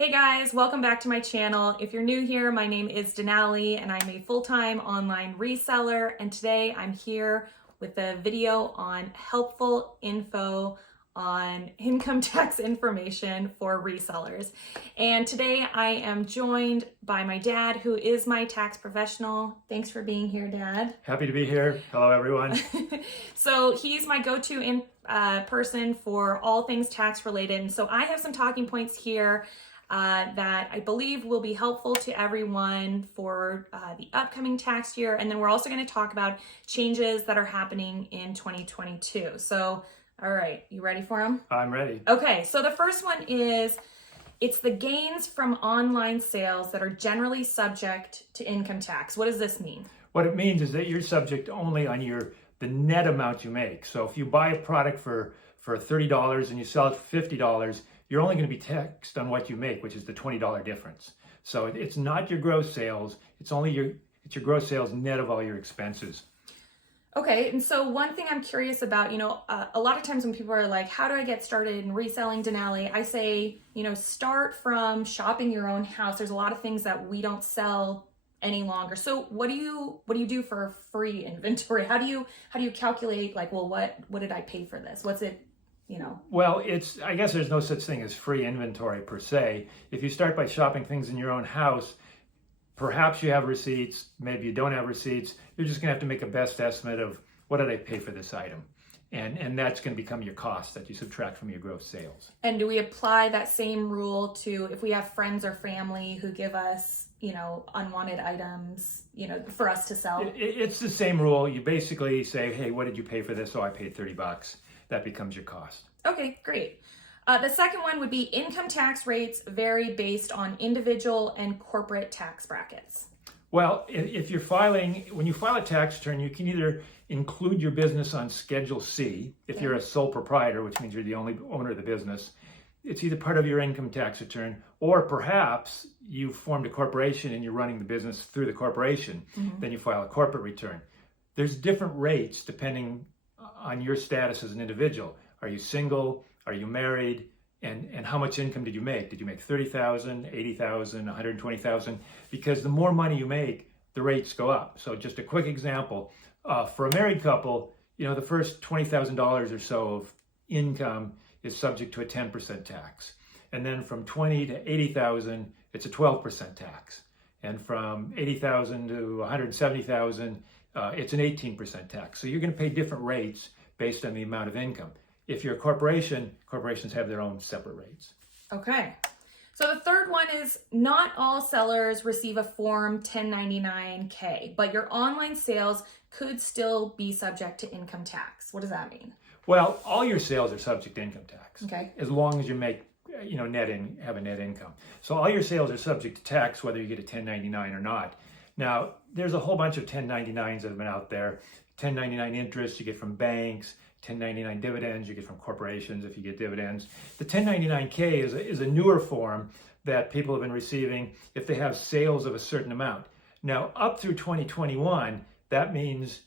Hey guys, welcome back to my channel. If you're new here, my name is Denali and I'm a full-time online reseller, and today I'm here with a video on helpful info on income tax information for resellers. And today I am joined by my dad, who is my tax professional. Thanks for being here, Dad. Happy to be here. Hello, everyone. So he's my go-to person for all things tax related. And so I have some talking points here that I believe will be helpful to everyone for the upcoming tax year. And then we're also going to talk about changes that are happening in 2022. So, all right, you ready for them? I'm ready. Okay, so the first one is, it's the gains from online sales that are generally subject to income tax. What does this mean? What it means is that you're subject only on the net amount you make. So if you buy a product for $30 and you sell it for $50, you're only going to be taxed on what you make, which is the $20 difference. So it's not your gross sales. It's your gross sales net of all your expenses. Okay, and so one thing I'm curious about, a lot of times when people are like, how do I get started in reselling, Denali? I say, start from shopping your own house. There's a lot of things that we don't sell any longer. So what do you do for free inventory? How do you calculate, like, well, what did I pay for this? What's it, Well, I guess there's no such thing as free inventory per se. If you start by shopping things in your own house, perhaps you have receipts, maybe you don't have receipts. You're just gonna have to make a best estimate of what did I pay for this item? And that's gonna become your cost that you subtract from your gross sales. And do we apply that same rule to if we have friends or family who give us, unwanted items, for us to sell? It's the same rule. You basically say, hey, what did you pay for this? Oh, I paid $30. That becomes your cost. Okay, great. The second one would be income tax rates vary based on individual and corporate tax brackets. Well, when you file a tax return, you can either include your business on Schedule C, if you're a sole proprietor, which means you're the only owner of the business. It's either part of your income tax return, or perhaps you formed a corporation and you're running the business through the corporation. Then you file a corporate return. There's different rates depending on your status as an individual. Are you single? Are you married? And how much income did you make? Did you make $30,000, $80,000, $120,000? Because the more money you make, the rates go up. So just a quick example, for a married couple, the first $20,000 or so of income is subject to a 10% tax. And then from 20 to 80,000, it's a 12% tax. And from 80,000 to 170,000, it's an 18% tax. So you're going to pay different rates based on the amount of income. If you're a corporation, corporations have their own separate rates. Okay. So the third one is, not all sellers receive a Form 1099-K, but your online sales could still be subject to income tax. What does that mean? Well, all your sales are subject to income tax. Okay. As long as you make, have a net income. So all your sales are subject to tax, whether you get a 1099 or not. Now, there's a whole bunch of 1099s that have been out there. 1099 interest you get from banks, 1099 dividends you get from corporations if you get dividends. The 1099-K is a newer form that people have been receiving if they have sales of a certain amount. Now, up through 2021, that means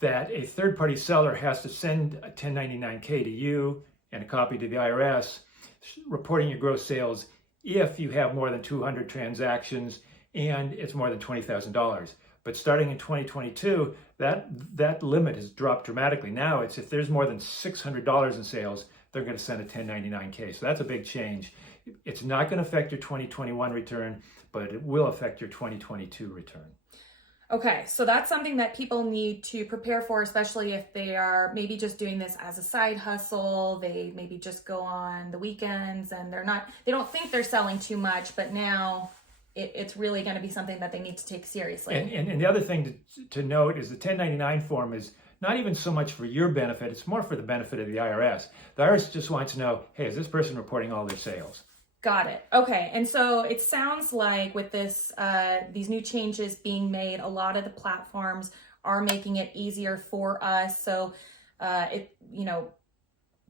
that a third-party seller has to send a 1099-K to you and a copy to the IRS, reporting your gross sales if you have more than 200 transactions and it's more than $20,000. But starting in 2022, that limit has dropped dramatically. Now it's if there's more than $600 in sales, they're going to send a 1099-K. So that's a big change. It's not going to affect your 2021 return, but it will affect your 2022 return. Okay, so that's something that people need to prepare for, especially if they are maybe just doing this as a side hustle. They maybe just go on the weekends and they don't think they're selling too much, but now it's really going to be something that they need to take seriously. And the other thing to note is the 1099 form is not even so much for your benefit, it's more for the benefit of the IRS. The IRS just wants to know, hey, is this person reporting all their sales? Got it. Okay, and so it sounds like with this, these new changes being made, a lot of the platforms are making it easier for us. So,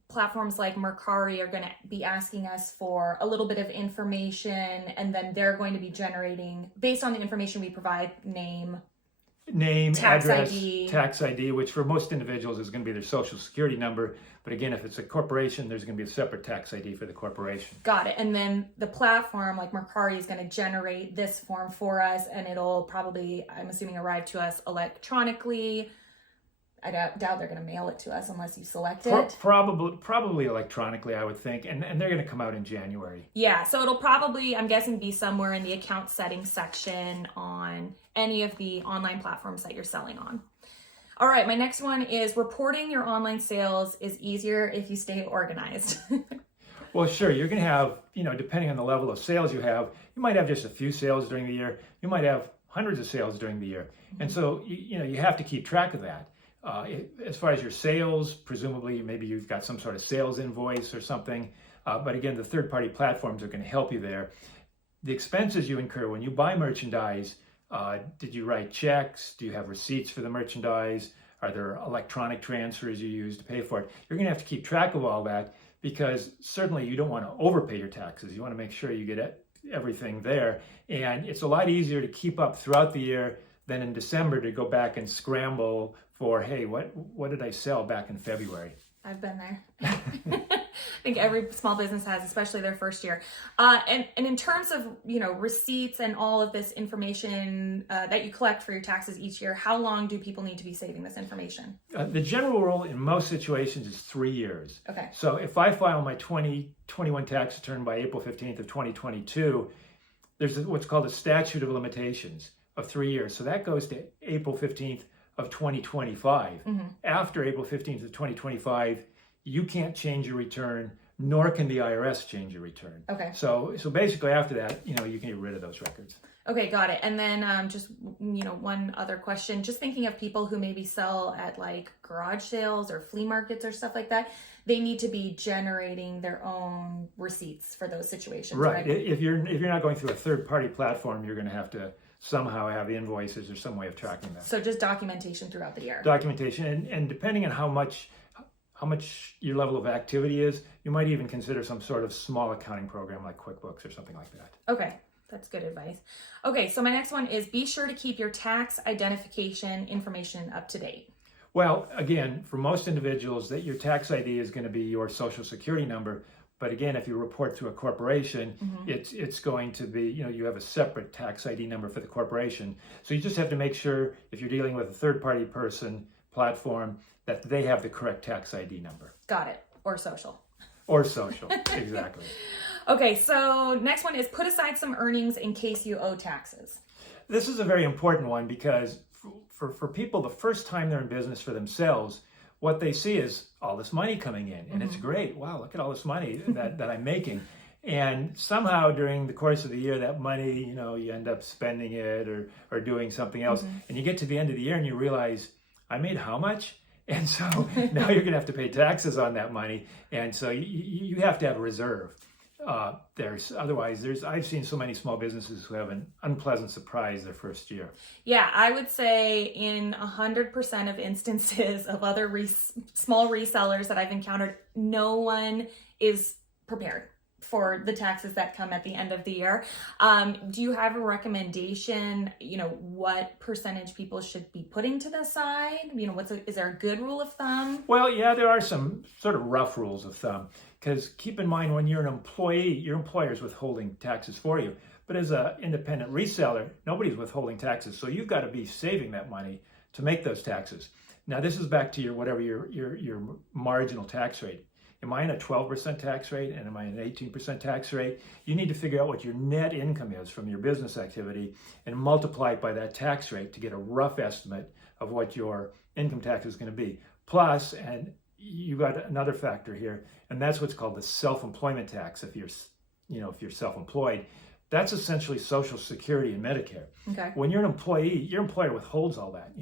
platforms like Mercari are going to be asking us for a little bit of information, and then they're going to be generating, based on the information we provide, name, name, tax address, ID. tax ID, which for most individuals is going to be their social security number. But again, if it's a corporation, there's going to be a separate tax ID for the corporation. Got it. And then the platform, like Mercari, is going to generate this form for us, and it'll probably, I'm assuming, arrive to us electronically. I doubt they're going to mail it to us unless you select it. Probably electronically, I would think, and they're going to come out in January. Yeah, so it'll probably, I'm guessing, be somewhere in the account settings section on any of the online platforms that you're selling on. All right, my next one is reporting your online sales is easier if you stay organized. Well, sure, you're going to have, depending on the level of sales you have, you might have just a few sales during the year. You might have hundreds of sales during the year. And so, you have to keep track of that. As far as your sales, presumably maybe you've got some sort of sales invoice or something. But again, the third-party platforms are going to help you there. The expenses you incur when you buy merchandise, did you write checks? Do you have receipts for the merchandise? Are there electronic transfers you use to pay for it? You're going to have to keep track of all that because certainly you don't want to overpay your taxes. You want to make sure you get everything there. And it's a lot easier to keep up throughout the year than in December to go back and scramble for, hey, what did I sell back in February? I've been there. I think every small business has, especially their first year. And in terms of, receipts and all of this information that you collect for your taxes each year, how long do people need to be saving this information? The general rule in most situations is 3 years. Okay. So if I file my 2021 tax return by April 15th of 2022, there's what's called a statute of limitations of 3 years. So that goes to April 15th of 2025. Mm-hmm. After April 15th of 2025, you can't change your return, nor can the IRS change your return. Okay. So basically after that, you can get rid of those records. Okay, got it. And then just, one other question, just thinking of people who maybe sell at like garage sales or flea markets or stuff like that, they need to be generating their own receipts for those situations, right? If you're not going through a third-party platform, you're going to have to somehow have invoices or some way of tracking that. So just documentation throughout the year. Documentation, and depending on how much your level of activity is, you might even consider some sort of small accounting program like QuickBooks or something like that. Okay, that's good advice. Okay, so my next one is be sure to keep your tax identification information up to date. Well, again, for most individuals, that your tax ID is going to be your social security number. But again, if you report through a corporation, Mm-hmm. it's going to be, you have a separate tax ID number for the corporation. So you just have to make sure if you're dealing with a third-party platform, that they have the correct tax ID number. Got it. Or social. Or social, exactly. Okay, so next one is put aside some earnings in case you owe taxes. This is a very important one because for people, the first time they're in business for themselves, what they see is all this money coming in, and it's great. Wow, look at all this money that I'm making. And somehow during the course of the year, that money, you end up spending it or doing something else. And you get to the end of the year and you realize, I made how much? And so now you're going to have to pay taxes on that money. And so you have to have a reserve. I've seen so many small businesses who have an unpleasant surprise their first year. Yeah, I would say in 100% of instances of other small resellers that I've encountered, no one is prepared for the taxes that come at the end of the year. Do you have a recommendation, what percentage people should be putting to the side? Is there a good rule of thumb? Well, yeah, there are some sort of rough rules of thumb. Because keep in mind, when you're an employee, your employer's withholding taxes for you. But as an independent reseller, nobody's withholding taxes. So you've got to be saving that money to make those taxes. Now, this is back to your marginal tax rate. Am I in a 12% tax rate and am I in an 18% tax rate? You need to figure out what your net income is from your business activity and multiply it by that tax rate to get a rough estimate of what your income tax is going to be. Plus, and you got another factor here, and that's what's called the self-employment tax. If you're self-employed, that's essentially Social Security and Medicare. Okay. When you're an employee, your employer withholds all that.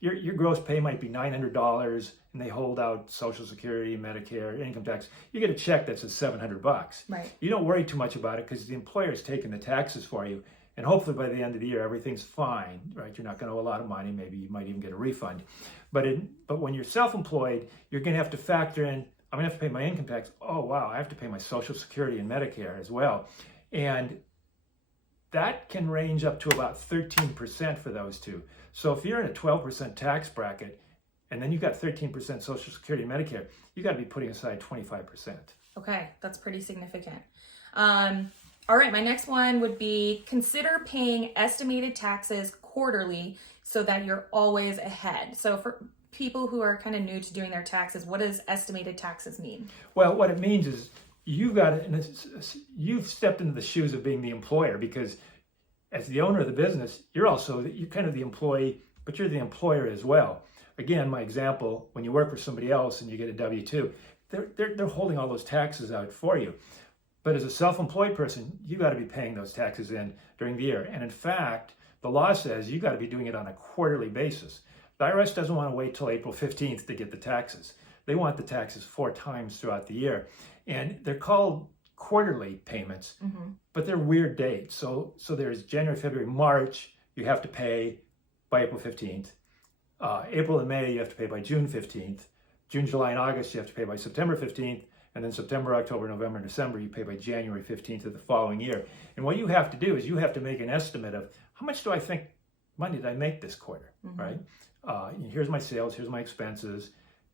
Your gross pay might be $900, and they hold out Social Security, Medicare, income tax. You get a check that says $700. Right. You don't worry too much about it because the employer is taking the taxes for you, and hopefully by the end of the year everything's fine. Right? You're not going to owe a lot of money. Maybe you might even get a refund. But when you're self-employed, you're going to have to factor in. I'm going to have to pay my income tax. Oh wow, I have to pay my Social Security and Medicare as well, and that can range up to about 13% for those two. So if you're in a 12% tax bracket, and then you've got 13% Social Security and Medicare, you got to be putting aside 25%. Okay, that's pretty significant. All right, my next one would be consider paying estimated taxes quarterly so that you're always ahead. So for people who are kind of new to doing their taxes, what does estimated taxes mean? Well, what it means is you've stepped into the shoes of being the employer, because as the owner of the business, you're kind of the employee, but you're the employer as well. Again, my example, when you work for somebody else and you get a W-2, they're holding all those taxes out for you. But as a self-employed person, you got to be paying those taxes in during the year. And in fact, the law says you got to be doing it on a quarterly basis. The IRS doesn't want to wait till April 15th to get the taxes. They want the taxes 4 times throughout the year. And they're called quarterly payments, but they're weird dates. So there's January, February, March, you have to pay by April 15th. April and May, you have to pay by June 15th. June, July, and August, you have to pay by September 15th. And then September, October, November, and December, you pay by January 15th of the following year. And what you have to do is you have to make an estimate of how much do I think money did I make this quarter, right? Here's my sales, here's my expenses,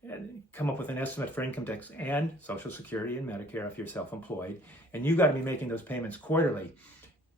and come up with an estimate for income tax and Social Security and Medicare if you're self-employed. And you got to be making those payments quarterly.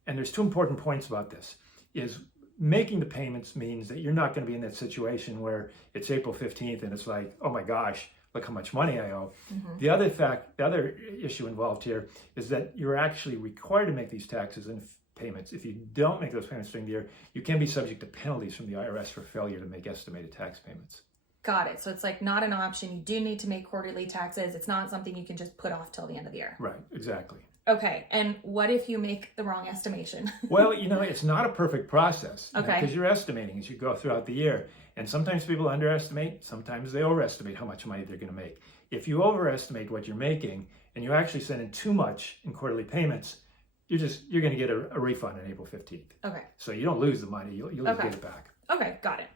And there's 2 important points about this. Is making the payments means that you're not going to be in that situation where it's April 15th and it's like, oh my gosh, look how much money I owe. The other issue involved here is that you're actually required to make these taxes and payments. If you don't make those payments during the year, you can be subject to penalties from the IRS for failure to make estimated tax payments. Got it. So it's like not an option. You do need to make quarterly taxes. It's not something you can just put off till the end of the year. Right, exactly. Okay. And what if you make the wrong estimation? Well, it's not a perfect process. Okay. Because you're estimating as you go throughout the year. And sometimes people underestimate, sometimes they overestimate how much money they're going to make. If you overestimate what you're making and you actually send in too much in quarterly payments, you're going to get a refund on April 15th. Okay. So you don't lose the money, you'll just get it back. Okay, got it.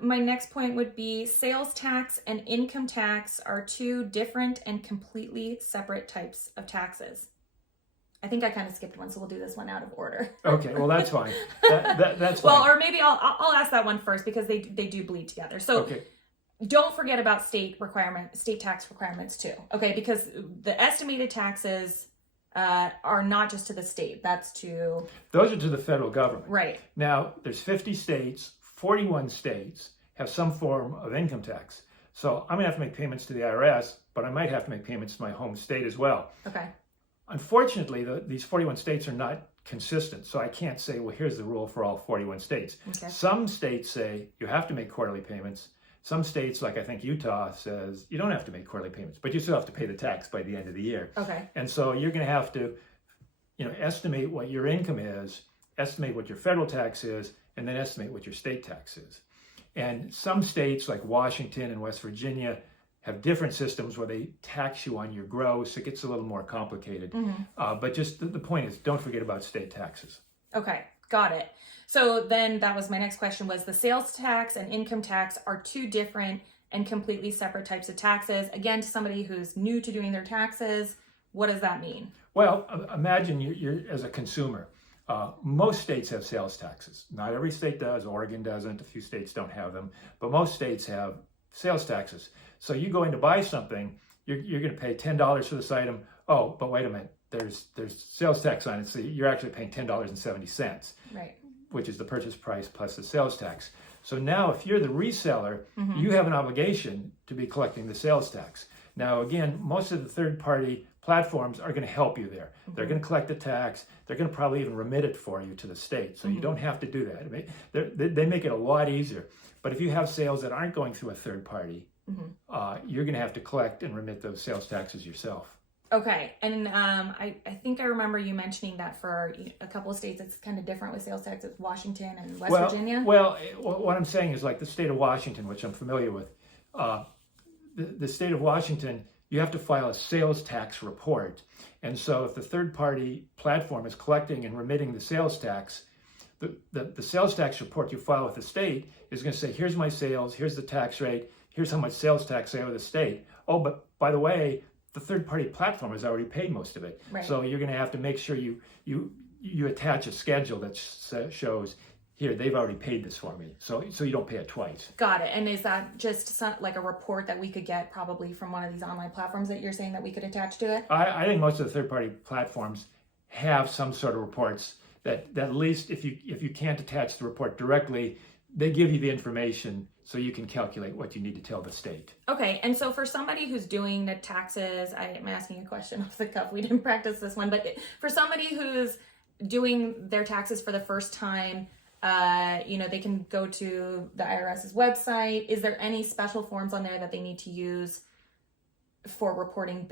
My next point would be sales tax and income tax are 2 different and completely separate types of taxes. I think I kind of skipped one, so we'll do this one out of order. Okay, well that's fine. That's fine. Well, or maybe I'll ask that one first because they do bleed together. So don't forget about state tax requirements too. Okay, because the estimated taxes are not just to the state. Those are to the federal government. Right. Now, there's 50 states, 41 states have some form of income tax. So I'm going to have to make payments to the IRS, but I might have to make payments to my home state as well. Okay. Unfortunately, these 41 states are not consistent. So I can't say, well, here's the rule for all 41 states. Okay. Some states say you have to make quarterly payments. Some states, like I think Utah, says you don't have to make quarterly payments, but you still have to pay the tax by the end of the year. Okay. And so you're going to have to, estimate what your income is, estimate what your federal tax is, and then estimate what your state tax is. And some states, like Washington and West Virginia, have different systems where they tax you on your gross. It gets a little more complicated. But just the point is, don't forget about state taxes. Okay, got it. So then that was my next question, was the sales tax and income tax are 2 different and completely separate types of taxes. Again, to somebody who's new to doing their taxes, what does that mean? Well, imagine you're as a consumer. Most states have sales taxes. Not every state does. Oregon doesn't. A few states don't have them. But most states have sales taxes. So you go in to buy something, you're going to pay $10 for this item. Oh, but wait a minute. There's sales tax on it. So you're actually paying $10.70. Right. Which is the purchase price plus the sales tax. So now if you're the reseller, you have an obligation to be collecting the sales tax. Now, again, most of the third-party platforms are going to help you there. They're going to collect the tax. They're going to probably even remit it for you to the state. So you don't have to do that. They make it a lot easier. But if you have sales that aren't going through a third party, you're going to have to collect and remit those sales taxes yourself. Okay. And I think I remember you mentioning that for a couple of states, it's kind of different with sales tax. It's Washington and West Virginia. Well, what I'm saying is like the state of Washington, which I'm familiar with. The state of Washington, you have to file a sales tax report. And so if the third-party platform is collecting and remitting the sales tax, the sales tax report you file with the state is going to say, here's my sales, here's the tax rate, here's how much sales tax I owe the state. Oh, but by the way, the third-party platform has already paid most of it. Right. So you're going to have to make sure you you attach a schedule that shows, here, they've already paid this for me. So you don't pay it twice. Got it. And is that just like a report that we could get probably from one of these online platforms that you're saying that we could attach to it? I think most of the third-party platforms have some sort of reports that at least if you can't attach the report directly, they give you the information so you can calculate what you need to tell the state. Okay, and so for somebody who's doing the taxes, I'm asking a question off the cuff. We didn't practice this one, but for somebody who's doing their taxes for the first time, they can go to the IRS's website. Is there any special forms on there that they need to use for reporting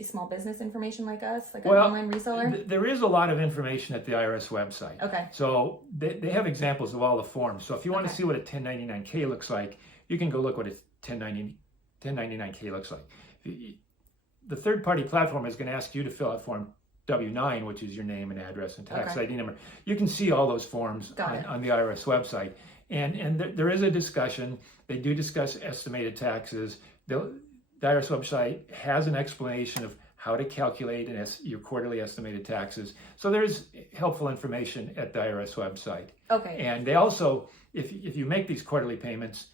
small business information like us, like an online reseller? There is a lot of information at the IRS website. Okay. So they have examples of all the forms. So if you want to see what a 1099-K looks like, you can go look what a 1099-K looks like. The third-party platform is going to ask you to fill out Form W-9, which is your name and address and tax ID number. You can see all those forms on the IRS website. And there is a discussion. They do discuss estimated taxes. The IRS website has an explanation of how to calculate your quarterly estimated taxes. So there's helpful information at the IRS website. Okay. And they also, if you make these quarterly payments,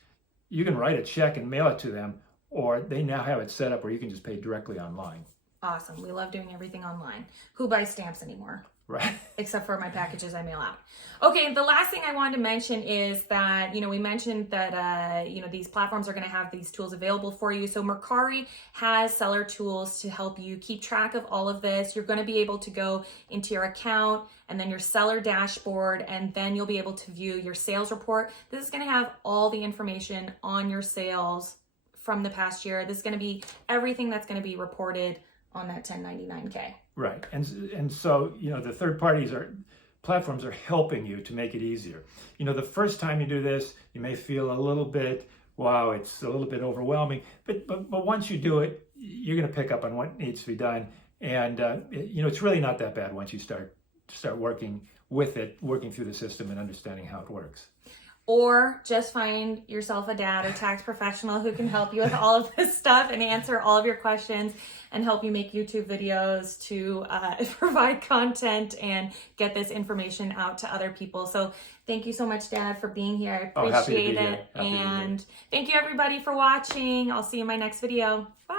you can write a check and mail it to them, or they now have it set up where you can just pay directly online. Awesome. We love doing everything online. Who buys stamps anymore? Right. Except for my packages I mail out. Okay, the last thing I wanted to mention is that, we mentioned that, these platforms are going to have these tools available for you. So Mercari has seller tools to help you keep track of all of this. You're going to be able to go into your account and then your seller dashboard, and then you'll be able to view your sales report. This is going to have all the information on your sales from the past year. This is going to be everything that's going to be reported on that 1099-K. Right. And so, the third platforms are helping you to make it easier. The first time you do this, you may feel a little bit, wow, it's a little bit overwhelming. But once you do it, you're going to pick up on what needs to be done. And, it's really not that bad once you start working with it, working through the system and understanding how it works. Or just find yourself a dad or tax professional who can help you with all of this stuff and answer all of your questions and help you make YouTube videos to provide content and get this information out to other people. So thank you so much, Dad, for being here. I appreciate it. And thank you, everybody, for watching. I'll see you in my next video. Bye.